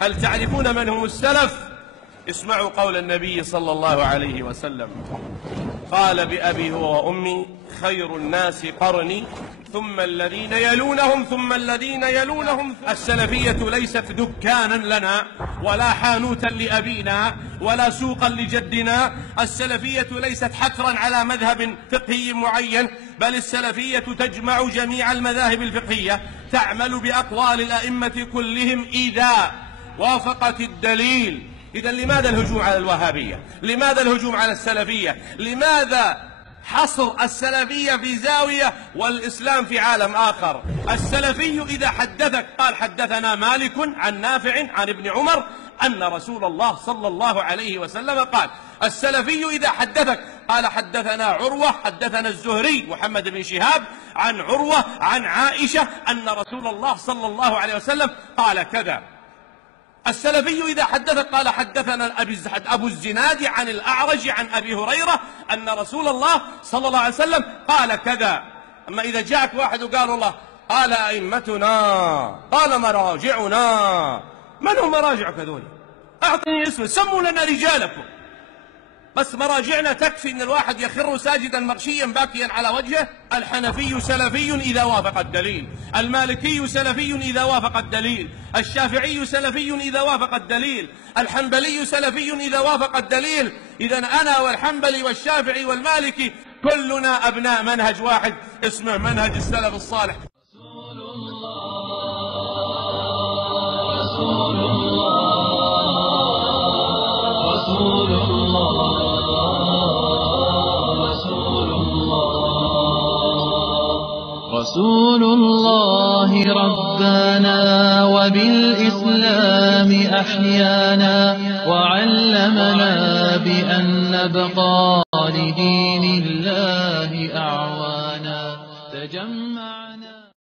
هل تعرفون من هم السلف؟ اسمعوا قول النبي صلى الله عليه وسلم، قال بأبي هو وأمي خير الناس قرني ثم الذين يلونهم ثم الذين يلونهم. السلفية ليست دكانا لنا ولا حانوتا لأبينا ولا سوقا لجدنا. السلفية ليست حكرا على مذهب فقهي معين، بل السلفية تجمع جميع المذاهب الفقهية، تعمل بأقوال الأئمة كلهم إذا وافقت الدليل. إذن لماذا الهجوم على الوهابية؟ لماذا الهجوم على السلفية؟ لماذا حصر السلفية في زاوية والإسلام في عالم آخر؟ السلفي إذا حدثك قال حدثنا مالك عن نافع عن ابن عمر أن رسول الله صلى الله عليه وسلم قال. السلفي إذا حدثك قال حدثنا عروة حدثنا الزهري محمد بن شهاب عن عروة عن عائشة أن رسول الله صلى الله عليه وسلم قال كذا. السلفي إذا حدثك قال حدثنا أبو الزناد عن الأعرج عن أبي هريرة أن رسول الله صلى الله عليه وسلم قال كذا. أما إذا جاءك واحد وقال الله قال أئمتنا قال مراجعنا، من هم مراجعك هذول؟ أعطني اسم، سموا لنا رجالكم. بس مراجعنا تكفي أن الواحد يخر ساجدا مغشيا باكيا على وجهه. الحنفي سلفي إذا وافق الدليل، المالكي سلفي إذا وافق الدليل، الشافعي سلفي إذا وافق الدليل، الحنبلي سلفي إذا وافق الدليل. إذن أنا والحنبلي والشافعي والمالكي كلنا أبناء منهج واحد اسمه منهج السلف الصالح. رسول الله ربنا وبالإسلام أحيانا، وعلمنا بأن نبقى لدين الله أعوانا. تجمع